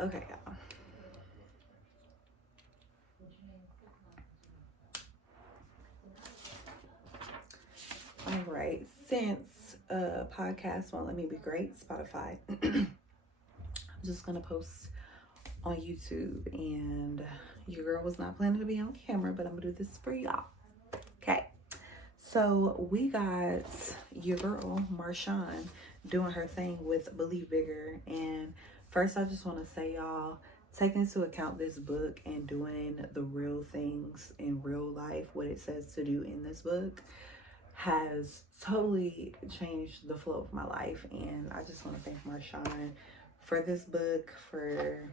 Okay, y'all. All right. Since podcast won't let me be great, Spotify, I'm just gonna post on YouTube, and your girl was not planning to be on camera, but I'm gonna do this for y'all. Okay. So we got your girl Marshawn doing her thing with Believe Bigger, and first I just want to say, y'all, take into account this book and doing the real things in real life, what it says to do in this book has totally changed the flow of my life. And I just want to thank Marshawn for this book, for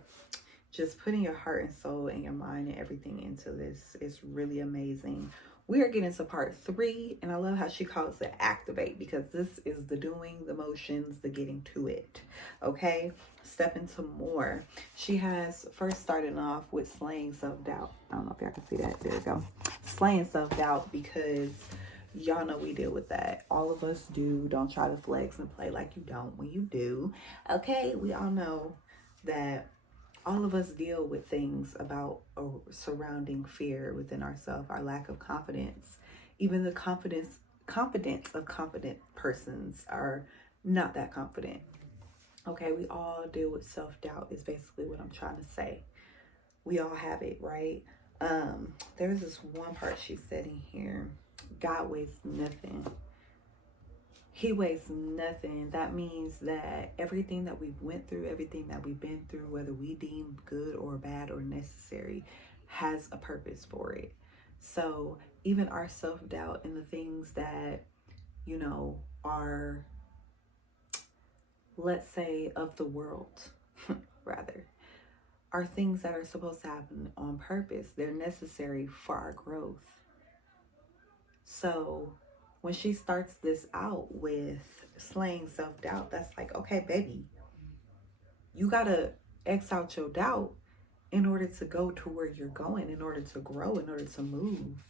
just putting your heart and soul and your mind and everything into this. It's really amazing. We are getting to part 3, and I love how she calls it activate, because this is the doing, the motions, the getting to it. Okay, step into more. She has first started off with slaying self-doubt. I don't know if y'all can see that. There we go. Slaying self-doubt, because y'all know we deal with that. All of us do. Don't try to flex and play like you don't when you do. Okay, we all know that all of us deal with things about surrounding fear within ourselves, our lack of confidence. Even the confidence of confident persons are not that confident. Okay, we all deal with self-doubt is basically what I'm trying to say. We all have it, right? There's this one part she said in here, God wastes nothing. He wastes nothing. That means that everything that we've went through, everything that we've been through, whether we deem good or bad or necessary, has a purpose for it. So even our self-doubt and the things that, you know, are, let's say, of the world, rather, are things that are supposed to happen on purpose. They're necessary for our growth. So when she starts this out with slaying self-doubt, that's like, okay, baby, you gotta X out your doubt in order to go to where you're going, in order to grow, in order to move.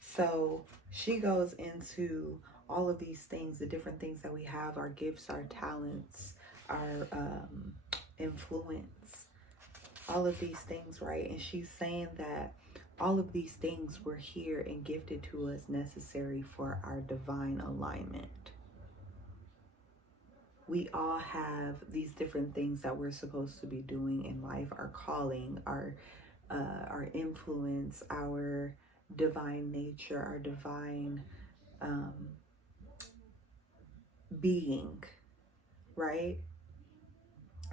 So she goes into all of these things, the different things that we have, our gifts, our talents, our influence, all of these things, right? And she's saying that all of these things were here and gifted to us, necessary for our divine alignment. We all have these different things that we're supposed to be doing in life, our calling, our influence, our divine nature, our divine being, right?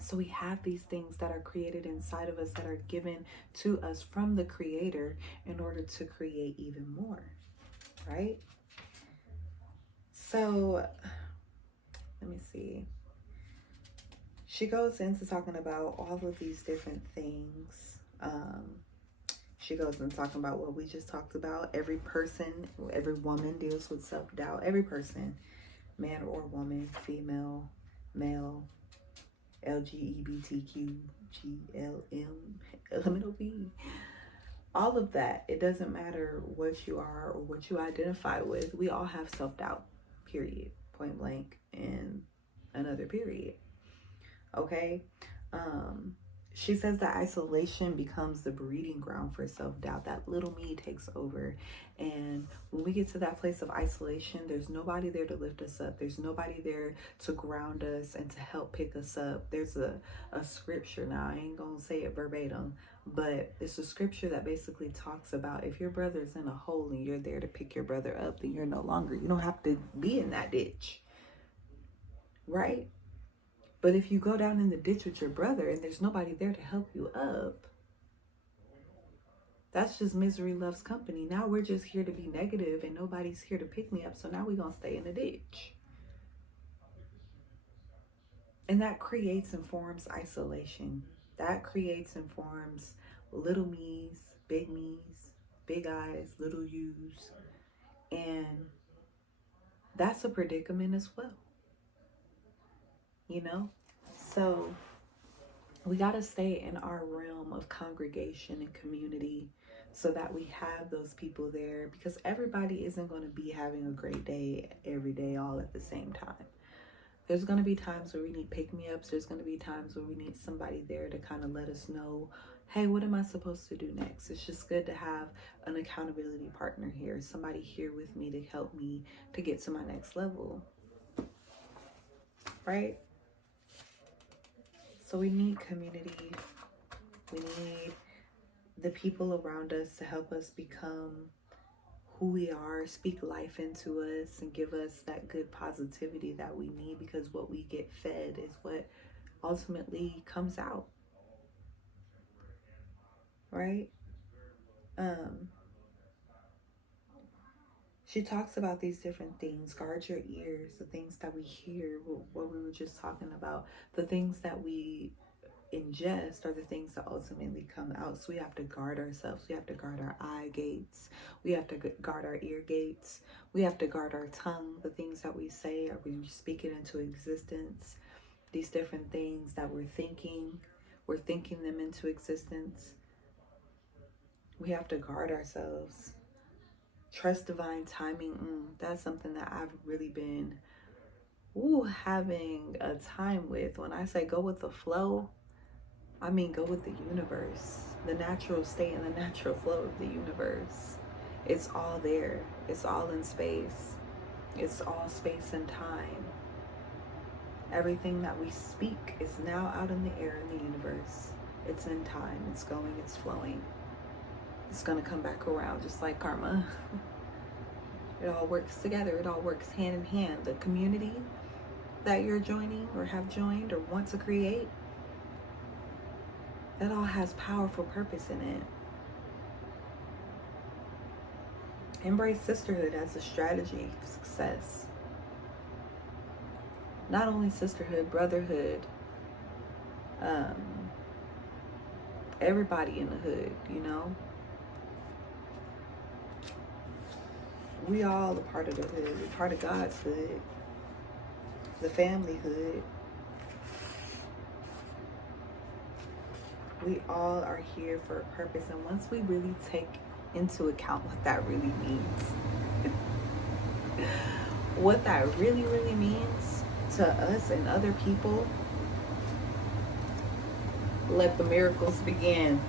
So we have these things that are created inside of us, that are given to us from the Creator in order to create even more, right? So let me see. She goes into talking about all of these different things. She goes into talking about what we just talked about. Every person, every woman deals with self-doubt. Every person, man or woman, female, male, LGBTQ, GLM, all of that. It doesn't matter what you are or what you identify with. We all have self-doubt, period, point blank, and another period. Okay. She says that isolation becomes the breeding ground for self-doubt. That little me takes over. And when we get to that place of isolation, there's nobody there to lift us up. There's nobody there to ground us and to help pick us up. There's a scripture, now I ain't gonna say it verbatim, but it's a scripture that basically talks about if your brother's in a hole and you're there to pick your brother up, then you don't have to be in that ditch, right? But if you go down in the ditch with your brother and there's nobody there to help you up, that's just misery loves company. Now we're just here to be negative and nobody's here to pick me up. So now we're going to stay in the ditch. And that creates and forms isolation. That creates and forms little me's, big I's, little U's. And that's a predicament as well. You know? So we got to stay in our realm of congregation and community so that we have those people there, because everybody isn't going to be having a great day every day all at the same time. There's going to be times where we need pick-me-ups. There's going to be times where we need somebody there to kind of let us know, hey, what am I supposed to do next? It's just good to have an accountability partner here, somebody here with me to help me to get to my next level, right? So we need community. We need the people around us to help us become who we are, speak life into us, and give us that good positivity that we need, because what we get fed is what ultimately comes out, right? She talks about these different things. Guard your ears, the things that we hear, what we were just talking about, the things that we ingest are the things that ultimately come out. So we have to guard ourselves. We have to guard our eye gates. We have to guard our ear gates. We have to guard our tongue. The things that we say, are we speaking into existence? These different things that we're thinking them into existence. We have to guard ourselves. Trust divine timing. That's something that I've really been having a time with. When I say go with the flow, I mean go with the universe, the natural state and the natural flow of the universe. It's all there. It's all in space. It's all space and time. Everything that we speak is now out in the air in the universe. It's in time. It's going. It's flowing. It's going to come back around just like karma. It all works together. It all works hand in hand. The community that you're joining or have joined or want to create, that all has powerful purpose in it. Embrace sisterhood as a strategy of success. Not only sisterhood, brotherhood, everybody in the hood, you know. We all a part of the hood. We're part of God's hood, the family hood. We all are here for a purpose, and once we really take into account what that really means, what that really, really means to us and other people, let the miracles begin.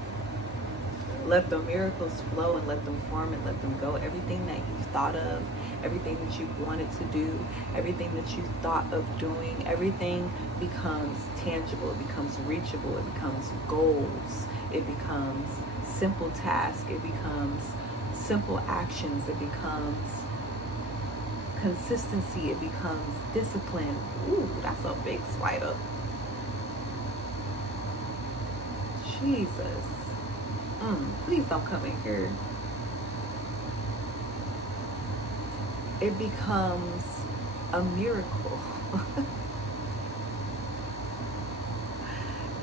Let the miracles flow and let them form and let them go. Everything that you've thought of, everything that you wanted to do, everything that you thought of doing, everything becomes tangible, it becomes reachable, it becomes goals, it becomes simple tasks, it becomes simple actions, it becomes consistency, it becomes discipline. Ooh, that's a big spider. Jesus. Please don't come in here. It becomes a miracle.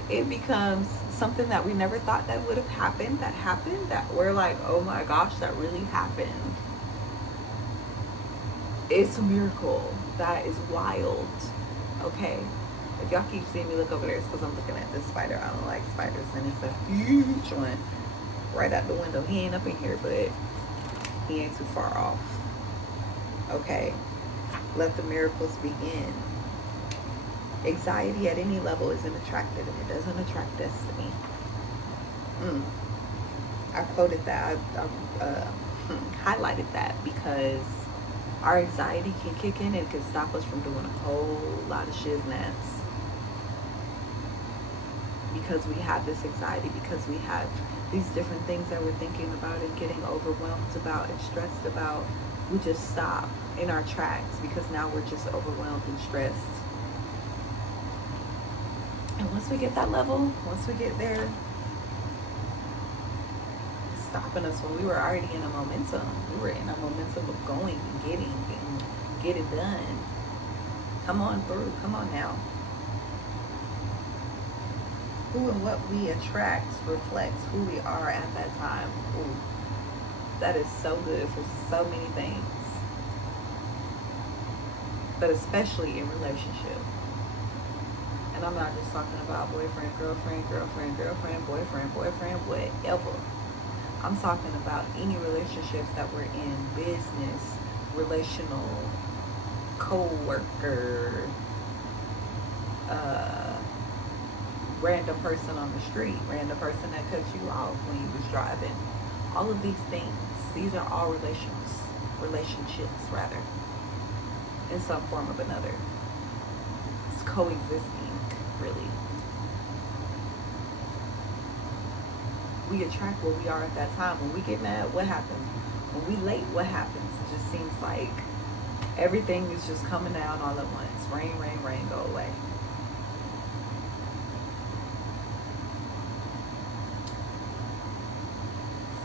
It becomes something that we never thought that would have happened, that we're like, oh my gosh, that really happened. It's a miracle. That is wild. Okay? If y'all keep seeing me look over there, it's because I'm looking at this spider. I don't like spiders, and it's a huge one right out the window. He ain't up in here, but he ain't too far off. Okay? Let the miracles begin. Anxiety at any level isn't attractive, and it doesn't attract destiny. I quoted that. I highlighted that because our anxiety can kick in and it can stop us from doing a whole lot of shiznets. Because we have this anxiety, because we have these different things that we're thinking about and getting overwhelmed about and stressed about, we just stop in our tracks because now we're just overwhelmed and stressed. And once we get that level, once we get there, it's stopping us when we were already in a momentum. We were in a momentum of going and get it done. Come on through. Come on now. Who and what we attract reflects who we are at that time. Ooh, that is so good for so many things. But especially in relationship. And I'm not just talking about boyfriend, girlfriend, boyfriend, whatever. I'm talking about any relationships that we're in, business, relational, co-worker, random person on the street, random person that cut you off when you was driving. All of these things, these are all relationships rather, in some form of another. It's coexisting, really. We attract what we are at that time. When we get mad, what happens? When we late, what happens? It just seems like everything is just coming down all at once. Rain, rain, rain, go away.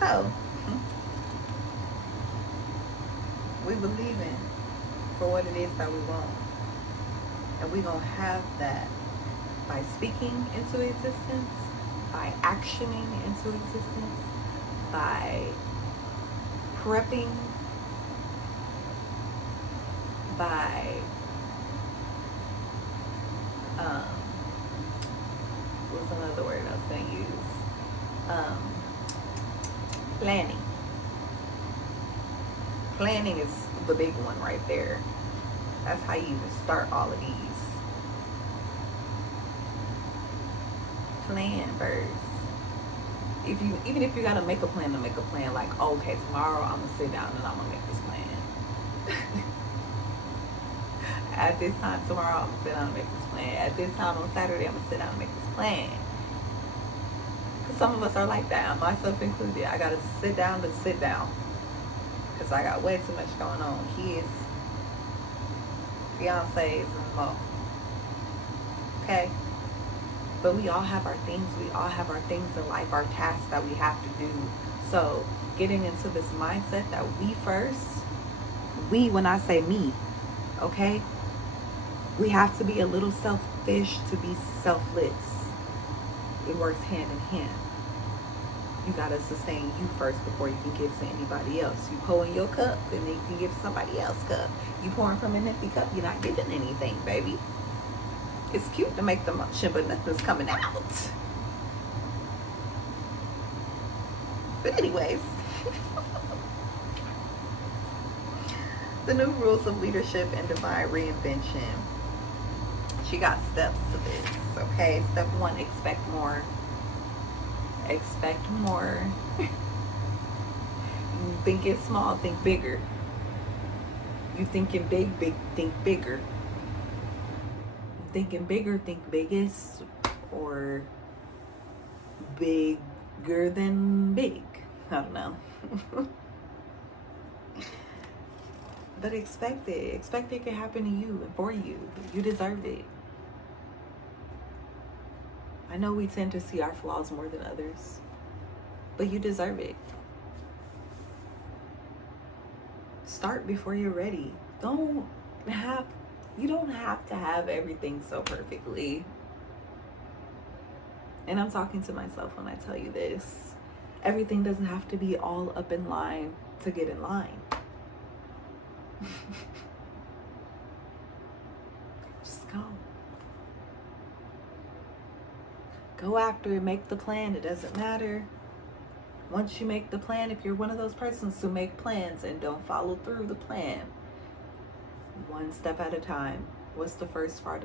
So, we believe in for what it is that we want. And we're going to have that by speaking into existence, by actioning into existence, by prepping, by what's another word I was going to use? Planning. Planning is the big one right there. That's how you start all of these. Plan first. Even if you gotta make a plan to make a plan, like, okay, tomorrow I'm gonna sit down and I'm gonna make this plan. At this time tomorrow I'm gonna sit down and make this plan. At this time on Saturday I'm gonna sit down and make this plan. Cause some of us are like that, myself included. I gotta sit down to sit down. Cause I got way too much going on. Kids, fiancés, and more. Okay? But we all have our things. We all have our things in life, our tasks that we have to do. So getting into this mindset that when I say me, okay? We have to be a little selfish to be selfless. It works hand in hand. You gotta sustain you first before you can give to anybody else. You pour in your cup and then you can give somebody else cup. You pouring from an empty cup, you're not giving anything, baby. It's cute to make the motion, but nothing's coming out. But anyways, the new rules of leadership and divine reinvention. She got steps to this, okay? Step 1, expect more. Expect more. You think it's small, think bigger. You thinking big, think bigger. Thinking bigger, think biggest, or bigger than big. I don't know. But expect it. Expect it can happen to you and for you. You deserve it. I know we tend to see our flaws more than others, but you deserve it. Start before you're ready. You don't have to have everything so perfectly. And I'm talking to myself when I tell you this. Everything doesn't have to be all up in line to get in line. Just go. Go after it. Make the plan. It doesn't matter. Once you make the plan, if you're one of those persons who make plans and don't follow through the plan, one step at a time. What's the first part?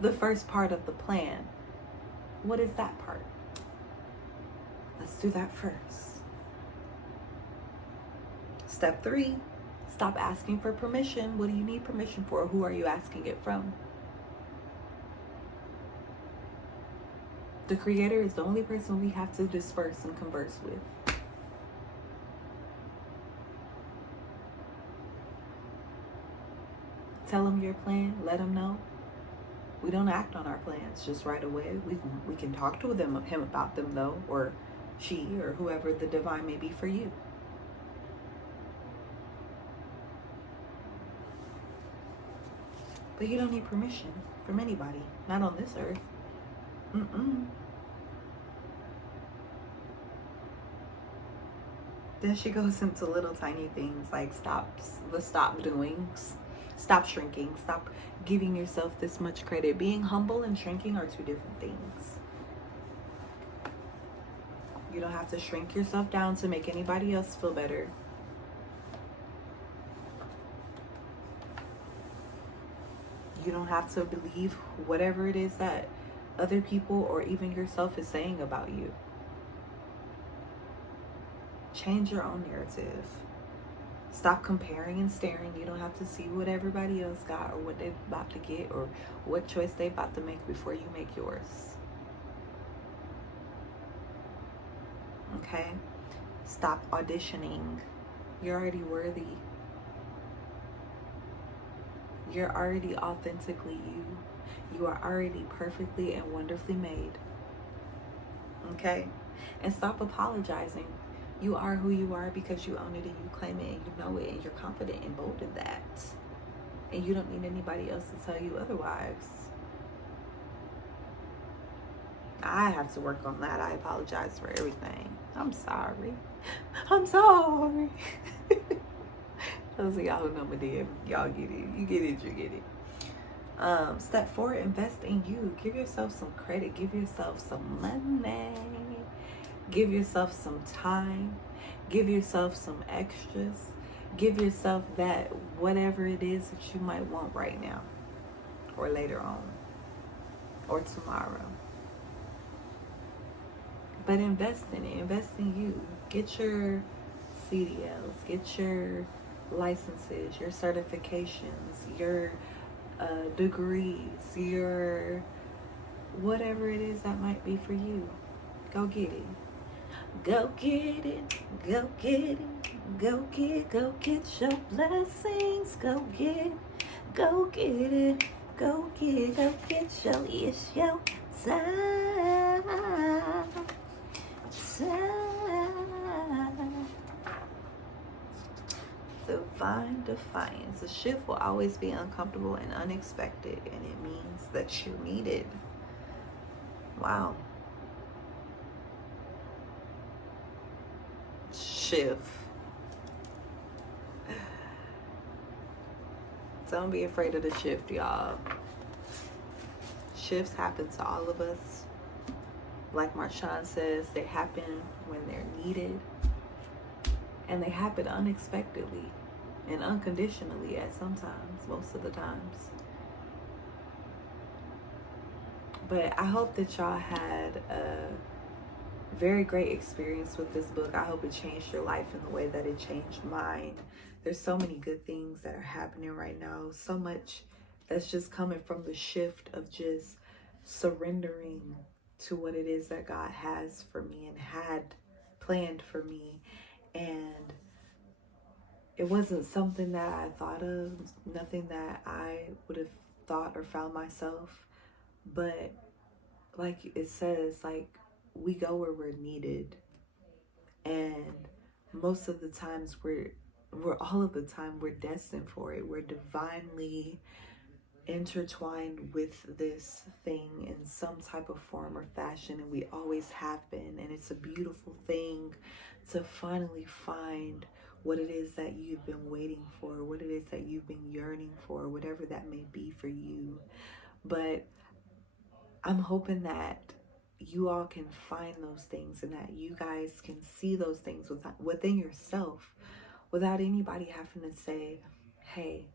The first part of the plan. What is that part? Let's do that first. Step 3, stop asking for permission. What do you need permission for? Who are you asking it from? The Creator is the only person we have to disperse and converse with. Tell him your plan. Let him know. We don't act on our plans just right away. We can talk to him about them though, or she, or whoever the divine may be for you. But you don't need permission from anybody. Not on this earth. Then she goes into little tiny things like stop doing. Stop shrinking. Stop giving yourself this much credit. Being humble and shrinking are two different things. You don't have to shrink yourself down to make anybody else feel better. You don't have to believe whatever it is that other people or even yourself is saying about you. Change your own narrative. Stop comparing and staring. You don't have to see what everybody else got or what they're about to get or what choice they're about to make before you make yours. Okay? Stop auditioning. You're already worthy. You're already authentically you. You are already perfectly and wonderfully made. Okay? And stop apologizing. You are who you are because you own it and you claim it and you know it and you're confident and bold in that. And you don't need anybody else to tell you otherwise. I have to work on that. I apologize for everything. I'm sorry. I'm sorry. Those of y'all who know my DM, y'all get it. You get it, you get it. Step 4, invest in you. Give yourself some credit. Give yourself some money. Give yourself some time. Give yourself some extras. Give yourself that whatever it is that you might want right now or later on or tomorrow. But invest in it. Invest in you. Get your CDLs. Get your licenses, your certifications, your degrees, your whatever it is that might be for you. Go get it. Go get it. Go get it. Go get your blessings. Go get it. Go get it. Go get your, it's your time. Divine defiance. The shift will always be uncomfortable and unexpected, and it means that you're needed. Wow. Shift. Don't be afraid of the shift, y'all. Shifts happen to all of us. Like Marshawn says, they happen when they're needed. And they happen unexpectedly and unconditionally at sometimes, most of the times. But I hope that y'all had a very great experience with this book. I hope it changed your life in the way that it changed mine. There's so many good things that are happening right now. So much that's just coming from the shift of just surrendering to what it is that God has for me and had planned for me. And it wasn't something that I thought of, nothing that I would have thought or found myself. But like it says, like, we go where we're needed. And most of the times all of the time we're destined for it. We're divinely intertwined with this thing in some type of form or fashion, and we always have been. And it's a beautiful thing to finally find what it is that you've been waiting for, what it is that you've been yearning for, whatever that may be for you. But I'm hoping that you all can find those things and that you guys can see those things within yourself without anybody having to say, hey,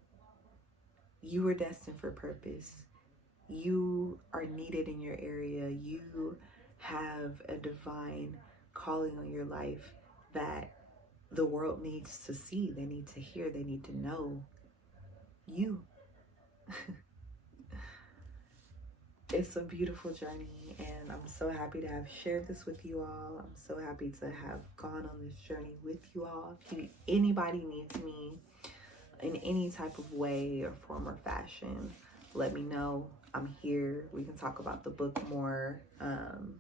you were destined for purpose. You are needed in your area. You have a divine calling on your life that the world needs to see. They need to hear. They need to know you. It's a beautiful journey, and I'm so happy to have shared this with you all. I'm so happy to have gone on this journey with you all. If anybody needs me in any type of way or form or fashion, let me know. I'm here. We can talk about the book more.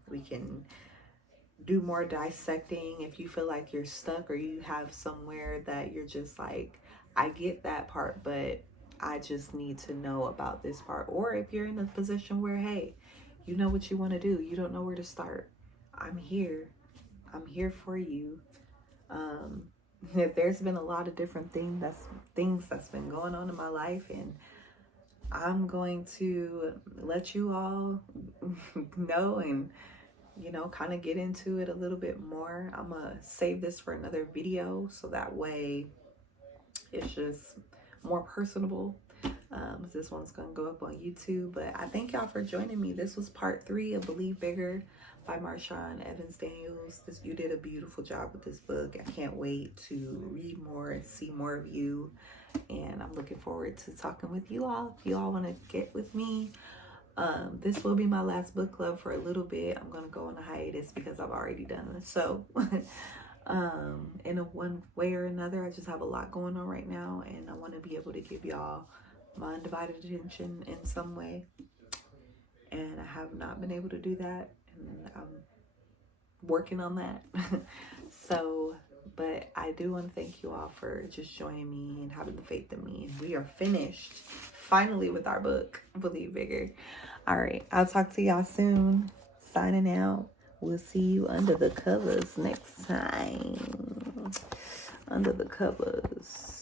We can do more dissecting. If you feel like you're stuck or you have somewhere that you're just like, I get that part, but I just need to know about this part. Or if you're in a position where, hey, you know what you want to do, you don't know where to start, I'm here. I'm here for you. There's been a lot of different things that's been going on in my life, and I'm going to let you all know and, you know, kind of get into it a little bit more. I'm gonna save this for another video so that way it's just more personable. This one's gonna go up on YouTube. But I thank y'all for joining me. This was part 3 of Believe Bigger by Marshawn Evans Daniels. You did a beautiful job with this book. I can't wait to read more and see more of you. And I'm looking forward to talking with you all. If you all want to get with me, this will be my last book club for a little bit. I'm gonna go on a hiatus because I've already done this. So in a one way or another, I just have a lot going on right now, and I want to be able to give y'all my undivided attention in some way, and I have not been able to do that, and I'm working on that. So, but I do want to thank you all for just joining me and having the faith in me. And we are finished finally with our book, Believe Bigger. All right, I'll talk to y'all soon. Signing out. We'll see you under the covers next time. Under the covers.